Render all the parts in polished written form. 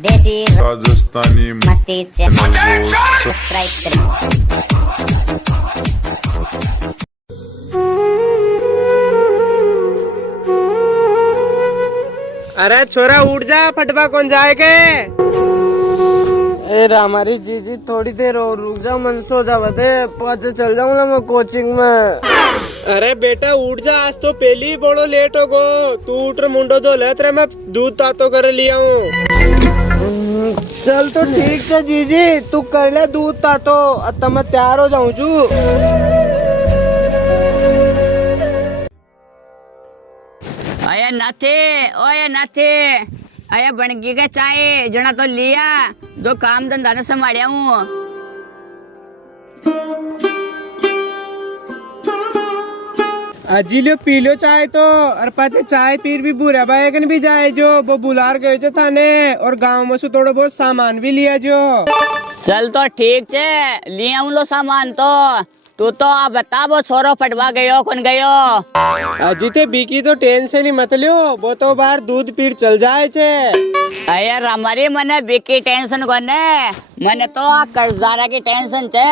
देसी राजस्थानी मस्ती channel channel को सब्सक्राइब करें। अरे छोरा उठ जा, फटवा कौन जाएगे। ए हमारी जीजी थोड़ी देर और रुक जाओ, मन सो जा बदे पाँच चल जाऊंगा मैं कोचिंग में। अरे बेटा उठ जा, आज तो पहली बड़ो लेट हो गो। तू उठ मुंडो धो ले, तेरे मैं दूध तातो कर लिया हूँ। चल तो ठीक है जीजी, तू कर ले दूध तातो, अब तो मैं तैयार हो जाऊँ चू। अये नाथे, ओए नाथे, अये बनगी के चाय जना तो लिया, दो काम धंधा ने संभालिया हूँ। अजी लो पी लो चाय तो, और पाचे चाय पीर भी बुरा बायगन भी जाए जो वो बुलार गए जो थाने, और गांव में से थोड़ा बहुत सामान भी लिया जो। चल तो ठीक छे, लिया हूँ लो सामान तो। तू तो आप बता, वो छोरो फटवा गयो कौन गयो। अजी ते बीकी तो टेंशन ही मत लियो, वो तो बाहर दूध पीर चल जाए छे। अये हमारी मने बिकी टेंशन कोने, मने तो आ कर्जदारा की टेंशन छे।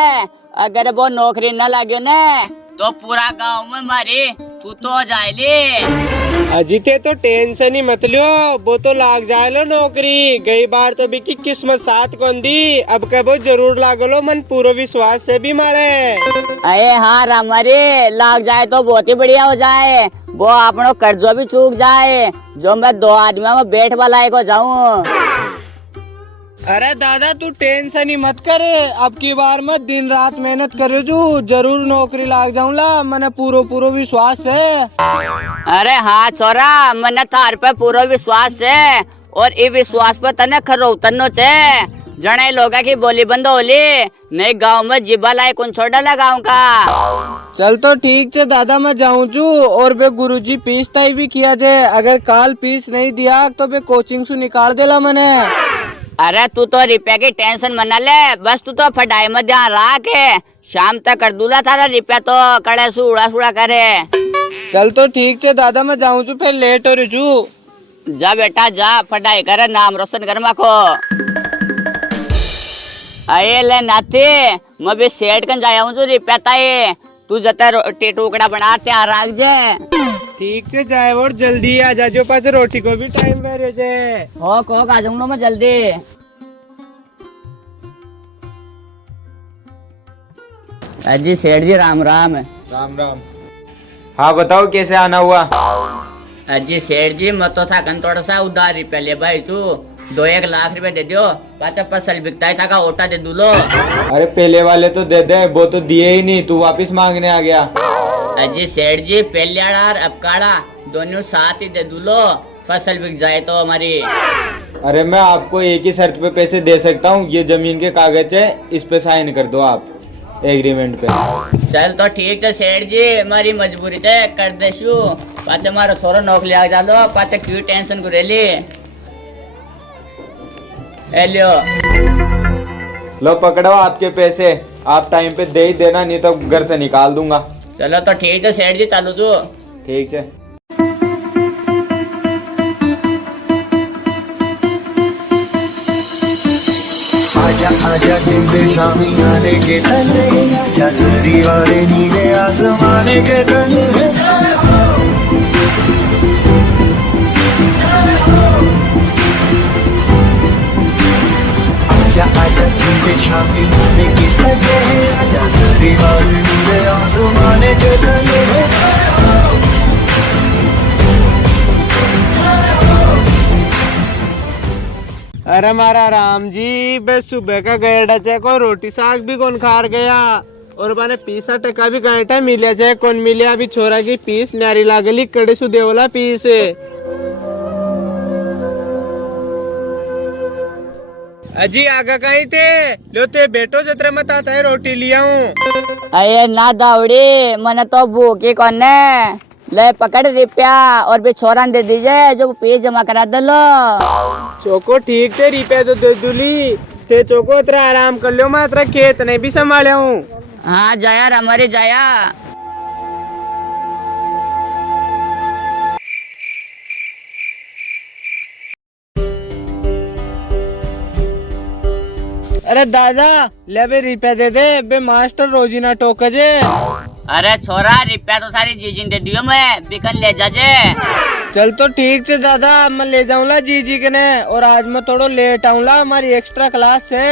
अगर वो नौकरी न लाग्यो ने तो पूरा गांव में मारी तू तो जाएली। अजी ते तो टेंशन ही मत लियो, वो तो लाग जाए लो नौकरी। गई बार तो बीकी किस्मत साथ कौन दी, अब कबो जरूर लागलो, मन पूरा विश्वास से भी मारे। अरे हाँ हमारे लाग जाए तो बहुत ही बढ़िया हो जाए, वो अपनो कर्जो भी चूक जाए, जो मैं दो आदमियों में बैठ वाला को जाऊं। अरे दादा तू टेंशन ही मत करे, अब की बार मैं दिन रात मेहनत करे जो जरूर नौकरी लाग जाऊंगा, मैंने पूरो विश्वास है। अरे हाँ छोरा, मैंने थार पे पूरा विश्वास है, और इस विश्वास पे तने खरो उतरनो छे। जने लोगा की बोली बंद होली, नहीं गांव में जिब्बा लाई कौन छोड़ा लगाऊं का। चल तो ठीक है दादा, मैं जाऊं चू, और बे गुरुजी फीस तय भी किया जाए, अगर काल फीस नहीं दिया तो बे कोचिंग से निकाल देला मैंने। अरे तू तो रुपया की टेंशन मना ले, बस तू तो पढ़ाई में ध्यान रख, शाम तक कर दूला थारा रुपया तो कड़े से उड़ा सुड़ा करे। चल तो ठीक है दादा, मैं जाऊं चू, फिर लेट हो रही चू। जा बेटा जा, पढ़ाई करे, नाम रोशन कर माको। अये ले नाती, मैं भी सेठ कन जाया हूँ, रुपया ताये तू जता रोटी टुकड़ा बना त्यार रख जे। ठीक से जाए और जल्दी आ जा, जो पास रोटी को भी टाइम मेरे जे। हो आ जाऊंगा मैं जल्दी। अजी सेठ जी राम राम। राम राम। हाँ बताओ कैसे आना हुआ। अजी सेठ जी मैं तो था कन थोड़ा सा उधार रुपया ले भाई चू, 2-1 लाख रुपए दे दियो, पाचा फसल बिकता है था का ओटा दे दूलो। अरे पहले वाले तो दे दे, वो तो दिए ही नहीं, तू वापस मांगने आ गया। अजी सेठ जी पहले और अब काड़ा दोनों साथ ही दे दूलो, फसल बिक जाए तो हमारी। अरे मैं आपको एक ही शर्त पे पैसे दे सकता हूँ, ये जमीन के कागज है, इस पे साइन कर दो आप एग्रीमेंट पे। चल तो ठीक है सेठ जी, हमारी मजबूरी है कर देशु, पाचा मारो छोरो नौकरी आ जालो, पाचा क्यों टेंशन करेली। एलियो लो पकड़ो आपके पैसे, आप टाइम पे दे ही देना, नहीं तो घर से निकाल दूंगा। चलो तो ठीक है सेठ जी, चालू जो। ठीक है। आजा आजा जिंदे शामी आने के तले, आजा जरी वाले नीले आसमाने के तले। आजा आजा जिंदे शामी आने के तले, आजा जरी वाले नीले आसमाने के तले। अरे मारा राम जी, बस सुबह का गैडा चे को रोटी साग भी कौन खार गया, और बाने पीसा टका भी गांठा मिलिया चे कौन मिलिया, अभी छोरा की पीस न्यारी लागली कड़े सु देवला पीस। अजी आगा कहीं थे लो ते बेटो जतरे मत आता है, रोटी लिया हूँ। अये ना दावड़ी, मैंने तो भूखी कोने, ले पकड़ रुपया और भी छोरा दे दीजिए, जो फीस जमा करा दे लो। चोको ठीक थे, रुपया तो दे दूली ते चोको, तेरा आराम कर लो, मैं तेरा खेत नहीं भी संभालिया हूँ। हाँ जाया हमारी जाया। अरे दादा ले बे रुपया दे दे बे मास्टर रोजी ना टोकजे। अरे छोरा रुपया तो सारी जीजी दे दियो मैं बिकन ले जाजे। चल तो ठीक से दादा मैं ले जाऊंगा जी के ने, और आज मैं थोड़ा लेट आऊंगा हमारी एक्स्ट्रा क्लास से।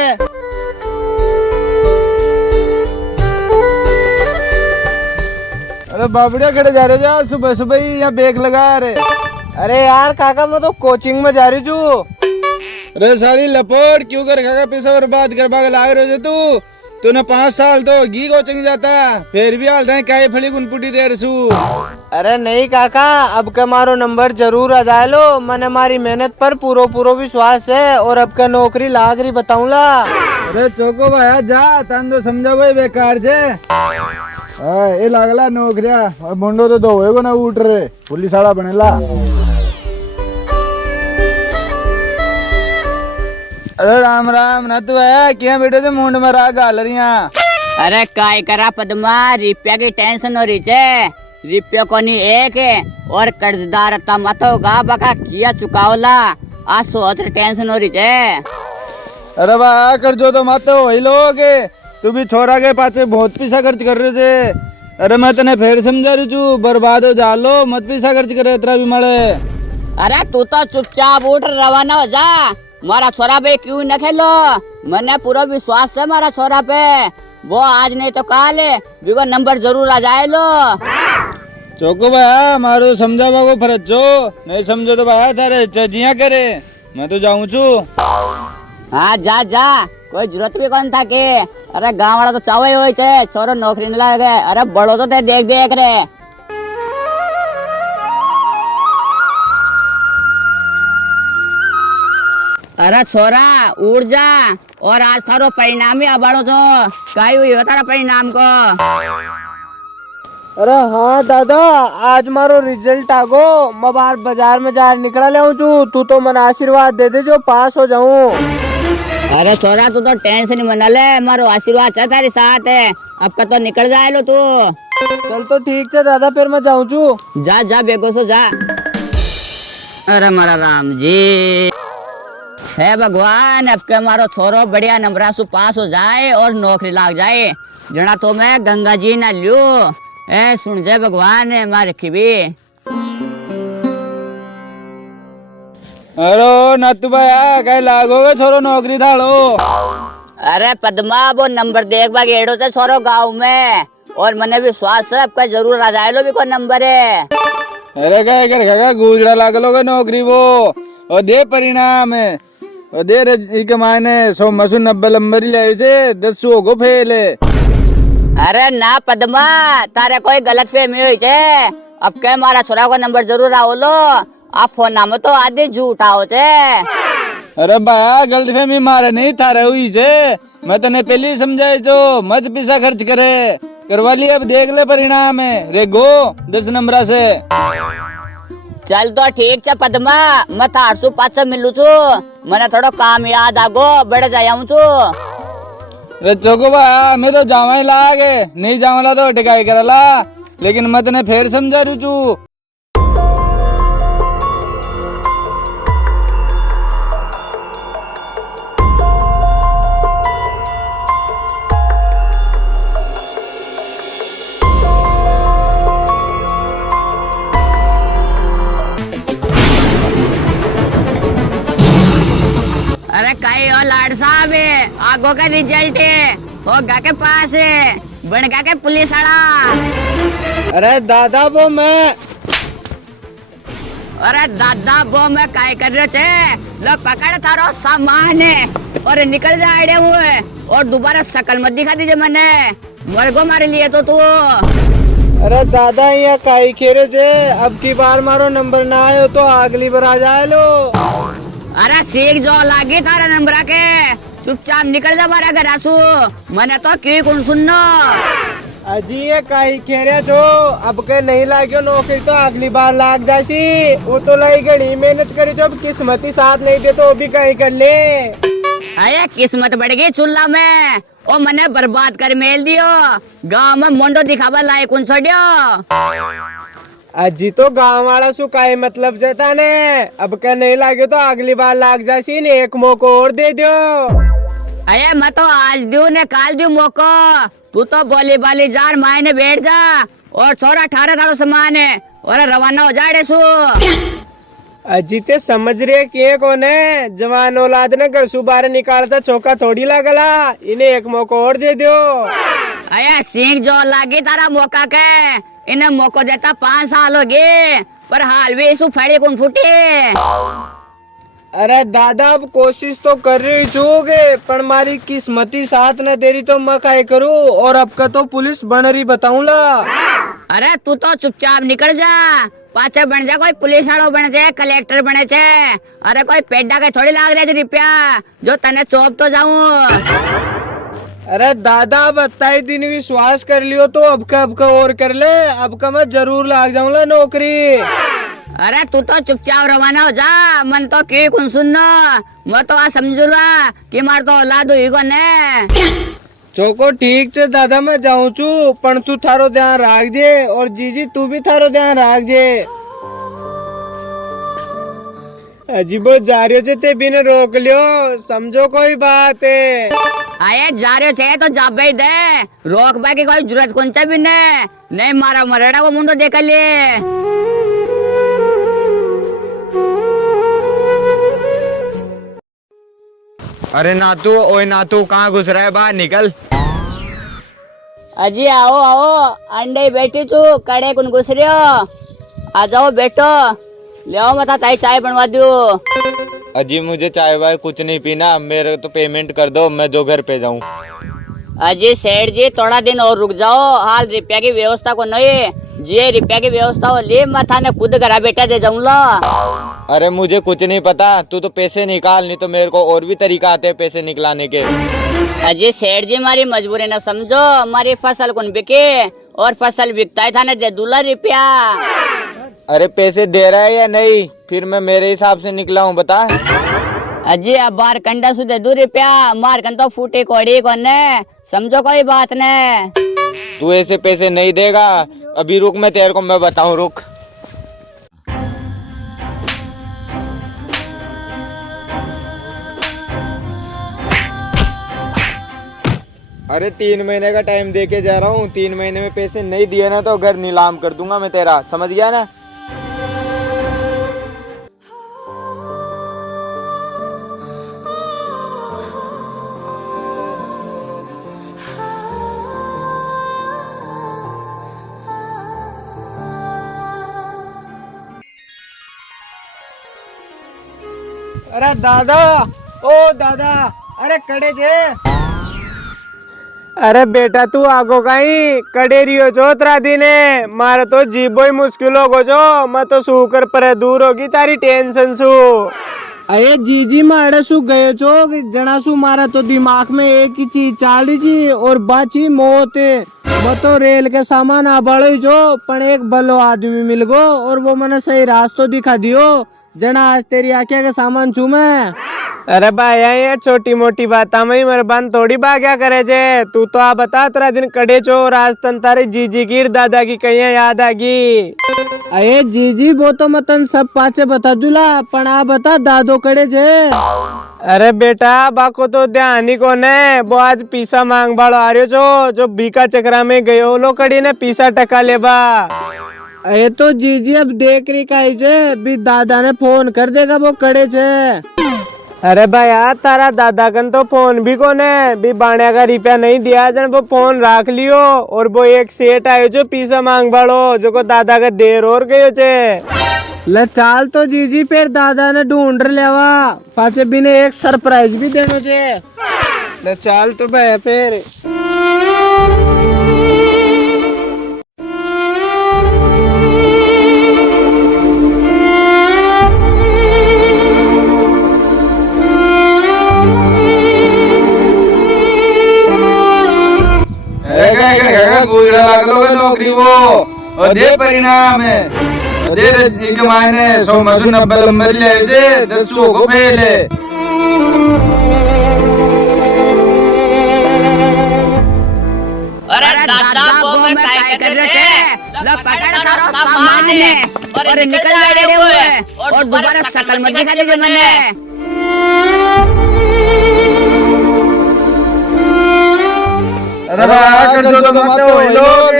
अरे बाबड़िया खड़े जा रहे जा सुबह सुबह ही यहाँ बेग लगा रहे। अरे यार काका मैं तो कोचिंग में जा रही हूँ। अरे साली लपोट क्यों कर खागा पैसा बर्बाद कर भाग लाग रहे तू। तूने 5 साल तो घी कोचिंग जाता फिर भी हाल रहे क्या फली गुनपुटी देर सू। अरे नहीं काका अब के मारो नंबर जरूर आ जाए लो, मैंने हमारी मेहनत पर पूरो विश्वास है और अब का नौकरी लाग रही बताऊंगा। अरे चौको भाया जा तन तो समझा भाई बेकार जे। ये लागला नौकरिया और मुंडो तो दो होएगो ना उठ रहे पुलिस वाला बनेला। अरे राम राम न तू है क्या बेटे तो मुंड में राग गाल रही। अरे काय करा पद्मा रुपया की टेंशन हो रही है। रुपया को नहीं एक है और कर्जदार मत होगा बका किया चुकावला आज सोच टेंशन हो रही है। अरे वाह कर जो तो मत वही लोग तू भी छोरा के पास बहुत पैसा खर्च कर रहे थे। अरे मैं तने फिर समझा रही हूँ बर्बाद हो जा लो मत पैसा खर्च करे इतना भी मरे। अरे तू तो चुपचाप उठ रवाना हो जा। मारा छोरा पे क्यों न खेलो, मैंने पूरा विश्वास है मारा छोरा पे। वो आज नहीं तो कल बिको नंबर जरूर आ जाए लो। चौको भाया मारो समझा को फरज छो नहीं समझो तो भाया थारे चजिया करे मैं तो जाऊँ छू। हाँ जा जा कोई जरूरत भी कौन था के। अरे गाँव वाला तो चावे हो छोरो नौकरी नहीं लगे। अरे बड़ो तो ते देख देख रे। अरे छोरा उड़ जा और आज थारो परिणाम ही अबाड़ो तो काई हुई हो तारा परिणाम को। अरे हाँ दादा आज मारो रिजल्ट आगो मैं बाजार में जा निकला ले तू तो मन आशीर्वाद दे दे जो पास हो जाऊं। अरे छोरा तू तो टेंशन मना ले मारो आशीर्वाद है तारी साथ है। अब का तो निकल जाए लो तू। चल तो ठीक है दादा फिर मैं जाऊँ छू। जा जा बेगो सो जा। अरे मारा राम जी है भगवान अब के मारो छोरो बढ़िया नंबर से पास हो जाए और नौकरी लाग जाए। जना तो मैं गंगा जी ना लियो ए सुन जाए भगवान मारे की भी। अरे नतु भाया कहीं लागोगे छोरो नौकरी धाड़ो। अरे पद्मा वो नंबर देख बाग एड़ो से छोरो गाँव में और मैंने विश्वास है आपका जरूर आ जाए लो भी कोई नंबर है। अरे क्या कर गुजरा लाग लोगे नौकरी वो और दे परिणाम है और दे रे मायने 100 मसू 90 नंबर ही लाए थे 10 को फेल है। अरे ना पद्मा तारे कोई गलत फहमी हुई है। अब क्या मारा छोरा को नंबर जरूर आओ लो आप फोन नाम तो आधे झूठा हो चे। अरे भाया गलत फहमी मारे नहीं थारे हुई से मैं तने पहले ही समझाए जो मत पैसा खर्च करे करवा लिया अब देख ले परिणाम है रे गो 10 नंबर से। चल तो ठीक है पद्मा मैं थार सु पास मिलू छू मैंने थोड़ा काम याद आगो बढ़ जाऊं छू। रे चौको भाया मैं तो जावा ही लागे नहीं जावला तो टिकाई करला लेकिन मैं तने फिर समझा रही छू। अरे कई और लाड साहब आगो का रिजल्ट है होगा के पास है बनगा के पुलिस वाला। अरे दादा वो मैं काय कर रहे थे लो पकड़ थारो सामान है और निकल जा आड़े हुए और दोबारा शकल मत दिखा दीजिए मैंने मरगो मारे लिए तो तू। अरे दादा यहाँ काई खेरे थे अब की बार मारो नंबर ना आयो तो अगली बार आ जाए लो। अरे सीख जो लागी थारा नंबर के चुपचाप निकल जा बारा घर आसू मैंने तो क्यों कौन सुनना। अजी ये काई खेरे जो अब के नहीं लाग्यो नौकरी तो अगली बार लाग जासी वो तो लाई घड़ी मेहनत करी जो किस्मती साथ नहीं दे तो वो भी कहीं कर ले। अरे किस्मत बढ़ गई चुल्ला में ओ मैंने बर्बाद कर मेल दियो गांव में मोंडो दिखावा लाए कौन छोड़ियो। अजी तो गांव वाला सुकाए मतलब जता ने अब का नहीं लागे तो अगली बार लाग जासी ने एक मौका और दे दो। अरे मैं तो आज दूं ने काल दूं मौको। तू तो बोली बाली जार मायने बैठ जा और छोरा 18 तारो सामान है और रवाना हो जा सु। अजीते समझ रहे के कोने जवान औलाद ने घर से बाहर निकालता चौका थोड़ी लागला, इन्हें एक मौका और दे दो। अरे सिंह जो लागी तारा मौका के, इन्हें मौका देता 5 साल हो गए पर हाल भी इसु फड़ी कौन फूटे। अरे दादा अब कोशिश तो कर रही छूगे पर मारी किस्मती साथ न तेरी तो मैं काय करूँ और अब का तो पुलिस बन रही बताऊंला। अरे तू तो चुपचाप निकल जा, पाछे बन जा कोई पुलिस वालों बने थे, कलेक्टर बने थे। अरे कोई पेड्डा के थोड़ी लाग रहे थे रुपया जो तने चौप तो जाऊं। अरे दादा अब 27 दिन विश्वास कर लियो तो अब का और कर ले, अब का मैं जरूर लाग जाऊंगा नौकरी। अरे तू तो चुपचाप रवाना हो जा, मन तो की कौन सुनना, मैं तो आ समझूला कि मार तो औलाद हुई को ने। चौको ठीक से दादा मैं जाऊं चू पण तू थारो ध्यान राख जे और जीजी तू भी थारो ध्यान राख जे। अजीबो जा रहे हो ते बिन रोक लियो, समझो कोई बात है। आये जा रहे छे तो जा भाई दे, रोक बा की कोई जरूरत कौन सा भी नहीं मारा मरेड़ा को मुंडो देख ले। अरे नातू, ओए नातू कहाँ घुस रहा है, बाहर निकल। अजी आओ आओ, अंडे बैठी तू कड़े कुन घुस रहे हो, आ जाओ बैठो, ले आओ मता ताई चाय बनवा दो। अजी मुझे चाय वाय कुछ नहीं पीना, मेरे तो पेमेंट कर दो, मैं जो घर पे जाऊँ। अजी सेठ जी थोड़ा दिन और रुक जाओ, हाल रुपया की व्यवस्था को नहीं, जे रुपया की व्यवस्था हो ले मथा ने खुद घर बैठा दे जाऊंगा। अरे मुझे कुछ नहीं पता, तू तो पैसे निकाल, नहीं तो मेरे को और भी तरीका आते हैं पैसे निकलाने के। अजी सेठ जी हमारी मजबूरी न समझो, हमारी फसल कौन बिके और फसल बिकता है थाने दे दूल्हा रुपया। अरे पैसे दे रहा है या नहीं, फिर मैं मेरे हिसाब से निकला हूँ, बता। अजी अब बार कंडा सु दे दू रुपया, मार कन तो फूटे कोड़ी को ने, समझो कोई बात ने। तू ऐसे पैसे नहीं देगा, अभी रुक, मैं तेरे को मैं बताऊँ, रुक। अरे 3 महीने का टाइम दे के जा रहा हूँ, 3 महीने में पैसे नहीं दिए ना तो घर नीलाम कर दूंगा मैं तेरा, समझ गया ना। अरे दादा, ओ दादा, अरे कड़े जे। अरे बेटा तू आगो कहीं कड़े रियो चौथरा दिन है, मारे तो जीबो ही मुश्किल हो जो, मैं तो सूकर पर दूर होगी तारी टेंशन सु। अरे जीजी मारे सु गए चो जना सु, मारा तो दिमाग में एक ही चीज चाल रही थी और बाची मौत। मैं तो रेल के सामान आ बड़ो जो पण एक भलो आदमी मिल गो और वो मैंने सही रास्तों दिखा दियो, जना आज तेरी आँखें का सामान छू मैं। अरे भाई ये छोटी मोटी बात में मेरे बन थोड़ी भाग्या करे जे, तू तो आ बता तेरा दिन कड़े चो आज तन तारी जीजी की दादा की कहीं याद आगी। अरे जीजी वो तो मतन सब पाचे बता दूला, पण आ बता दादो कड़े जे। अरे बेटा बाको तो ध्यान ही कोने, वो आज पीसा मांग बाड़ो आ रहे जो बीका चक्रा में गयो लो कड़ी ने पीसा टका लेबा। अरे तो जीजी अब देख रही काई जे, भी दादा ने फोन कर देगा वो कड़े जे। अरे भाई यार तारा दादा कन तो फोन भी कोने, भी बाणिया का रुपया नहीं दिया जन वो फोन रख लियो और वो एक सेठ आयो जो पीसा मांग बाड़ो जो को दादा का देर और गयो चे। ले चाल तो जीजी फिर दादा ने ढूंढ लेवा, पाचे बिने एक सरप्राइज भी देनो चे। ले चाल तो भाई फिर। नौकरी वो और दे परिणाम है, दे के मायने 100 मसू 90 नंबर ले जे 10 को फेल है। अरे दादा वो मैं काय कर रहे थे, पकड़ सारा सामान है और निकल जा रहे हो और दोबारा शकल मत दिखा दे मैंने। जो कमाते हो ये लोग,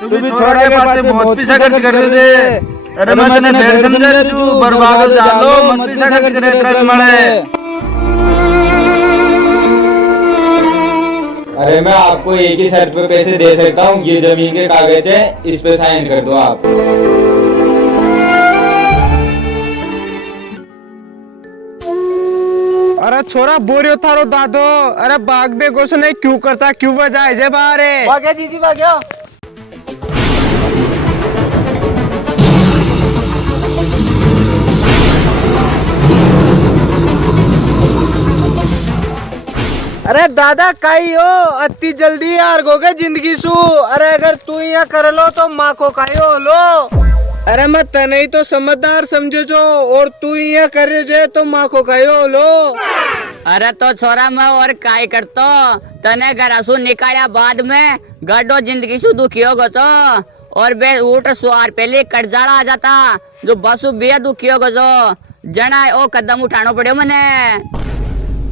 तू भी छोरा के बातें बहुत पैसा खर्च कर रहे थे। अरे मैं तने फिर समझा रही तू, बर्बाद हो जा लो, मत पैसा खर्च करे तेरा भी मड़े। अरे मैं आपको एक ही शर्त पे पैसे दे सकता हूँ, ये जमीन के कागज है, इस पे साइन कर दो आप। अरे छोरा बोरियो थारो दादो, अरे बाग बे गोश नहीं क्यों करता, क्यों बजाए जे बाहर भाग्या जीजी भाग्या। अरे दादा काई हो अति जल्दी यार गोगे जिंदगी सु। अरे अगर तू यहाँ कर लो तो माँ को काई हो लो। अरे मैं तने ही तो समझदार समझो जो, और तू यहाँ कर रहे जे तो माँ को काई हो लो। अरे तो छोरा मैं और काय करतो, तने घरासू निकाल्या बाद में गड्ढो जिंदगी सु दुखी हो गो तो, और बे ऊट सुआर पहले कर्जाड़ा आ जाता, जो बसु बे दुखी हो गो जो जना ओ कदम उठानो पड़े मने।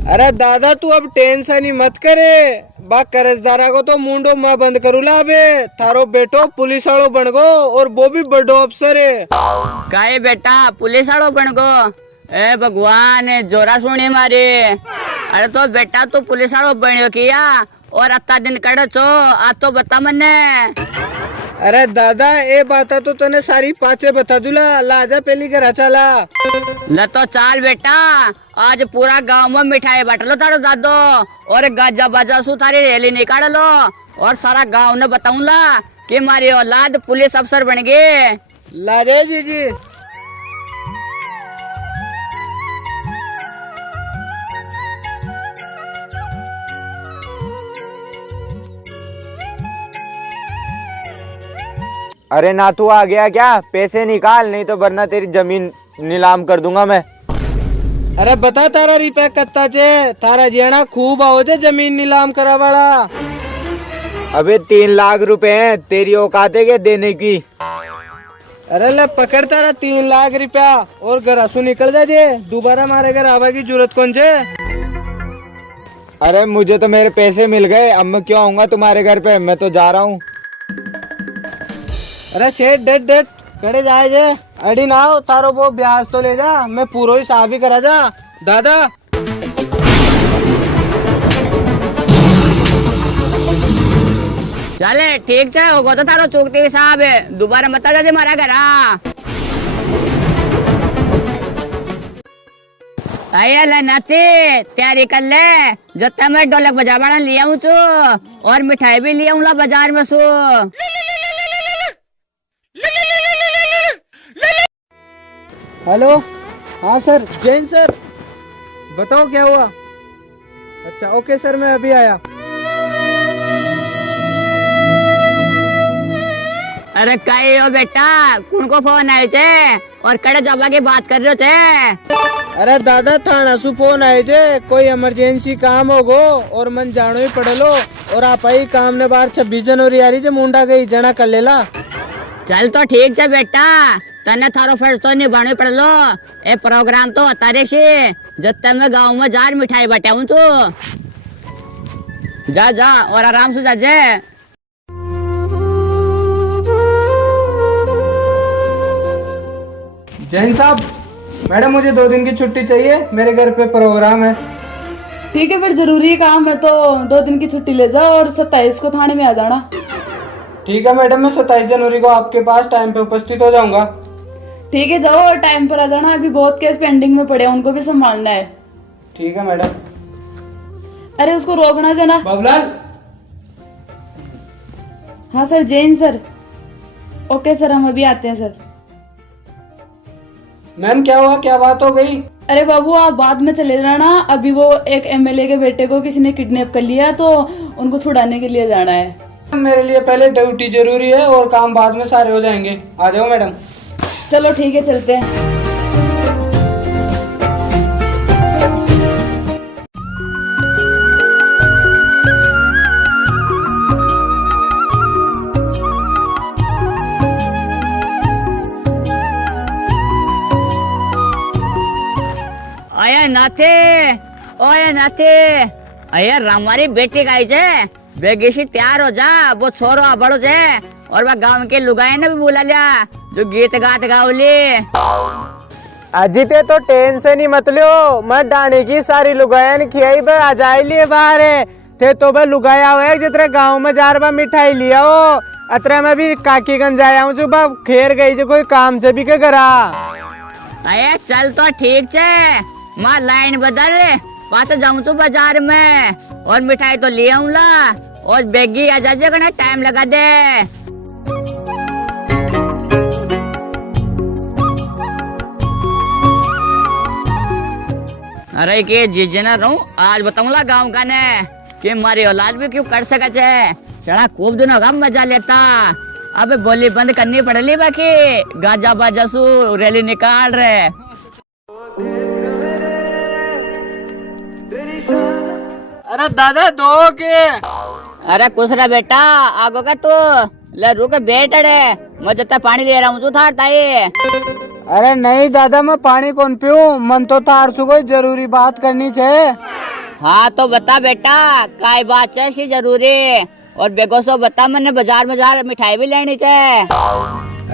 अरे दादा तू अब टेंशन ही मत करे, बा कर्जदारा को तो मुंडो मैं बंद करूला बे, थारो बेटो पुलिस वालो बन गो और वो भी बड़ो अफसर है। काहे बेटा पुलिस वालो बन गो, ए भगवान जोरा सुनी मारे। अरे तो बेटा तू पुलिस वालो बनो किया और अत्ता दिन कड़ चो आज तो बता मने। अरे दादा ये बात तो तने सारी पाचे बता दूला, लाजा पहली घर चला। ल तो चाल बेटा, आज पूरा गांव में मिठाई बांट लो तारो दादो, और गाजा बाजा सु थारी रैली निकाल लो, और सारा गांव ने बताऊंला कि मारी औलाद पुलिस अफसर बन गए। लाजे जीजी। अरे ना तू आ गया क्या, पैसे निकाल, नहीं तो वरना तेरी जमीन नीलाम कर दूंगा मैं। अरे बता तारा रिपे कत्ता चे, थारा जेना खूब आओ जे जमीन नीलाम करा वाला। अबे 3 लाख रुपए हैं, तेरी औकात है क्या देने की? अरे ले पकड़ तारा 3 लाख रुपया और घरासू निकल जा जे, दोबारा हमारे घर आवा की जरूरत कौन छे। अरे मुझे तो मेरे पैसे मिल गए, अब मैं क्यों आऊंगा तुम्हारे घर पे, मैं तो जा रहा हूँ। अरे शेठ डेट डेट कड़े जाए जे, अड़ी ना हो तारो वो ब्याज तो ले जा, मैं पूरा हिसाब ही करा जा दादा। चले ठीक है होगा तो तारो चौकती हिसाब है, दोबारा मत आ जा मारा घर। आया ले नाती तैयारी कर ले, जब तक मैं ढोलक बजा बना लिया हूँ चो, और मिठाई भी लिया हूँ बाजार में सो। हेलो हाँ सर, जैन सर बताओ क्या हुआ। अच्छा ओके सर मैं अभी आया। अरे कई हो बेटा, कौन को फोन आए थे और कड़े जबा की बात कर रहे थे। अरे दादा थाना सु फोन आए थे, कोई इमरजेंसी काम होगो और मन जानो ही पड़े लो, और आप ही काम ने बार 26 जनवरी आ रही जे मुंडा गई जना कर लेला। चल तो ठीक है बेटा, तने थारो फर्ज तो निभाने पड़ लो, ए प्रोग्राम तो अतारे से जब तक मैं गाँव में जार मिठाई बटाऊं तो जा जा और आराम से जा जे। जैन साहब, मैडम मुझे 2 दिन की छुट्टी चाहिए, मेरे घर पे प्रोग्राम है। ठीक है फिर जरूरी काम है तो 2 दिन की छुट्टी ले जाओ और 27 को थाने में आ जाना। ठीक है मैडम, मैं 27 जनवरी को आपके पास टाइम पे उपस्थित हो जाऊंगा। ठीक है जाओ और टाइम पर आ जाना, अभी बहुत केस पेंडिंग में पड़े हैं, उनको भी संभालना है। ठीक है मैडम। अरे उसको रोकना जना। बाबूलाल। हाँ sir, Jain sir. Okay sir, हम अभी आते हैं सर। मैम क्या हुआ, क्या बात हो गई? अरे बाबू आप बाद में चले जाना, अभी वो एक एमएलए के बेटे को किसी ने किडनैप कर लिया तो उनको छुड़ाने के लिए जाना है। मेरे लिए पहले ड्यूटी जरूरी है और काम बाद में सारे हो जाएंगे। आ जाओ मैडम। चलो ठीक है चलते हैं। आया नाथे, ओए नाथे, अरे हमारी बेटी का है, बेगेशी तैयार हो जा, वो छोरो बड़ो जे और वह गांव के लुगाई ने भी बुला लिया जो गीत गात गावली। अजी ते तो टेंशन ही मत लो, मैं डाणी की सारी लुगायन खियाई बे आ जाए लिए बाहर है थे तो बे लुगाया हुए जितने गांव में जार बा मिठाई लिया हो अतरे मैं भी काकी गंज आया हूँ जो बा खेर गई जो कोई काम से भी के करा। अरे चल तो ठीक छे, माँ लाइन बदल पास जाऊं तो बाजार में और मिठाई तो ले आऊं ला और बेगी आ जा करना टाइम लगा दे। अरे के जीजे ना रहूं आज बताऊंगा गांव का ने कि हमारी औलाद भी क्यों कर सके छे। चढ़ा खूब दिनों का मजा लेता, अब बोली बंद करनी पड़ेगी बाकी गाजा बाजा सु रैली निकाल रहे। अरे दादा दो के अरे कुछ रहा बेटा आगो का तू ले रुक बैठ रे मैं जब पानी ले रहा हूँ तू थार ताई। अरे नहीं दादा मैं पानी कौन पीऊं, मन तो तार सु कोई जरूरी बात करनी चाहिए। हाँ तो बता बेटा काय बात है सी जरूरी और बेगो सो बता मैंने बाजार में मिठाई भी लेनी चाहिए।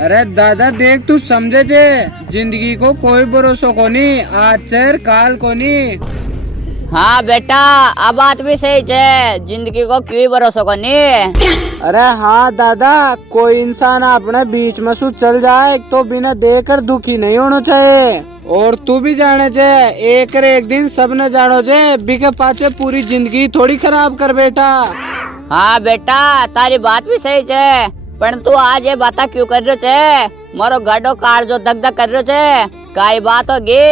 अरे दादा देख तू समझे जे जिंदगी को कोई भरोसा को नहीं, आज चेर काल को नहीं। हाँ बेटा अब बात भी सही है, जिंदगी को क्यों भरोसा को नहीं। अरे हाँ दादा कोई इंसान अपने बीच में सु चल जाए तो बिना देकर दुखी नहीं होना चाहिए। और तू भी जाने चाहिए एक दिन सब न जानो चाहिए बिके पाचे पूरी जिंदगी थोड़ी खराब कर बेटा। हाँ बेटा तारी बात भी सही है, पर तू आज ये बात क्यों कर रहे छे, मारो गाडो कार जो दग दग कर रहे छे काई बात होगी।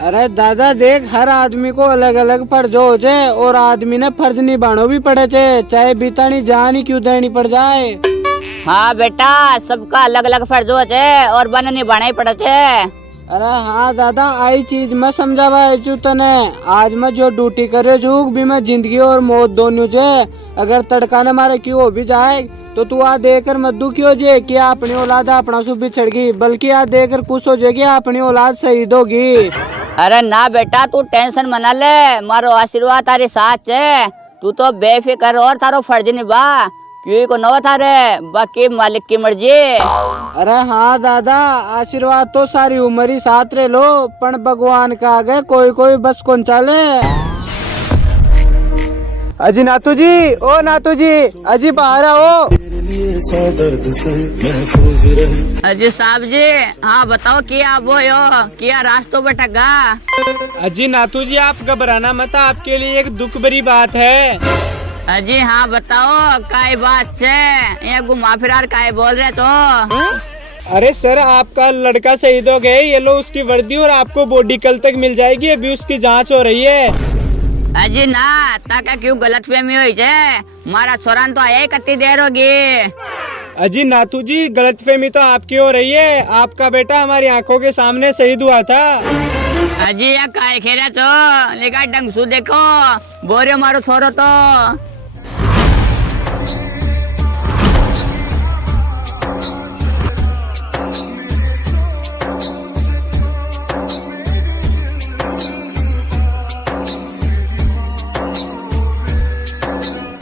अरे दादा देख हर आदमी को अलग अलग फर्ज हो जाए और आदमी ने फर्ज निभानो भी पड़े छे, चाहे बीतानी जान ही क्यों देनी पड़ जाए। हाँ बेटा सबका अलग अलग फर्ज हो छे और बन निभाना ही पड़े छे। अरे हाँ दादा आई चीज मैं समझावा चू तने, आज मैं जो ड्यूटी करे छू भी मैं जिंदगी और मौत दोनों छे, अगर तड़का न मारे क्यों हो भी जाए तो तू आ देकर मत दुखी हो जाए कि अपनी औलाद अपना सु बिछड़ गई, बल्कि आ देकर खुश हो जाएगी अपनी औलाद शहीद होगी। अरे ना बेटा तू टेंशन मना ले, मारो आशीर्वाद तारे साथ है, तू तो बेफिक्र और तारो फर्ज निभा क्यों को नवा थारे बाकी मालिक की मर्जी। अरे हाँ दादा आशीर्वाद तो सारी उम्र ही साथ रह लो, पण भगवान का आगे कोई बस कौन चाले। अजी नातू जी ओ नातू जी अजी बाहर आओ। अजी साहब जी हाँ बताओ क्या वो यो क्या रास्तों बटगा। अजी नातू जी आप घबराना मत, आपके लिए एक दुख भरी बात है। अजी हाँ बताओ काय बात है, ये घुमा फिरार काय बोल रहे तो। अरे सर आपका लड़का शहीद हो गए, ये लो उसकी वर्दी और आपको बॉडी कल तक मिल जाएगी, अभी उसकी जांच हो रही है। अजी ना ताका क्यों गलत फहमी हुई है, मारा छोरान तो आया कितनी देर होगी। अजी नातू जी गलतफहमी तो आपकी हो रही है, आपका बेटा हमारी आंखों के सामने शहीद हुआ था। अजी या काय खेरा तो लेकिन ढंग सु देखो बोरे मारो छोरो तो।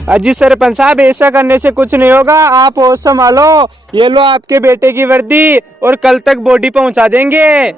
अजी सरपंच साहब ऐसा करने से कुछ नहीं होगा, आप होश संभालो, ये लो आपके बेटे की वर्दी और कल तक बॉडी पहुंचा देंगे।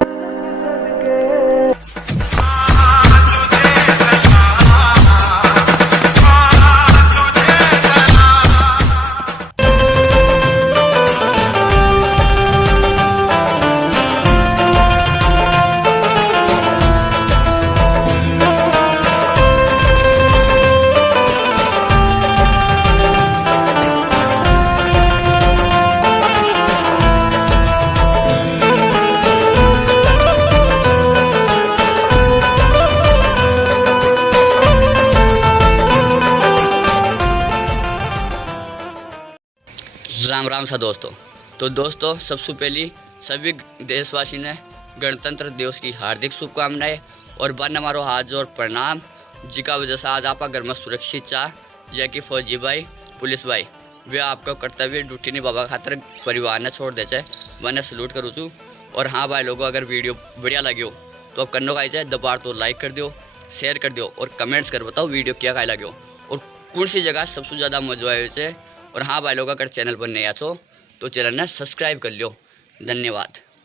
राम राम सा दोस्तों। तो दोस्तों सबसे पहली सभी देशवासी ने गणतंत्र दिवस की हार्दिक शुभकामनाएं और बन हमारो हाथ जोड़ प्रणाम, जिका वजह से आज आप घर में सुरक्षित चाह जै कि फौजी भाई पुलिस भाई वे आपका कर्तव्य ड्यूटी नहीं बाबा खातर परिवार ने छोड़ दे चाहे मैंने सल्यूट करूँ छूँ। और हाँ भाई लोगों अगर वीडियो बढ़िया लगे हो तो अब करने का चाहे दबार तो लाइक कर दो, शेयर कर दो और कमेंट्स कर बताओ वीडियो क्या खाए लगे हो। और कौन सी जगह सबसे ज़्यादा मजा आयो छे। और हाँ भाई लोग, अगर चैनल पर नया छो तो चैनल ने सब्सक्राइब कर लियो। धन्यवाद।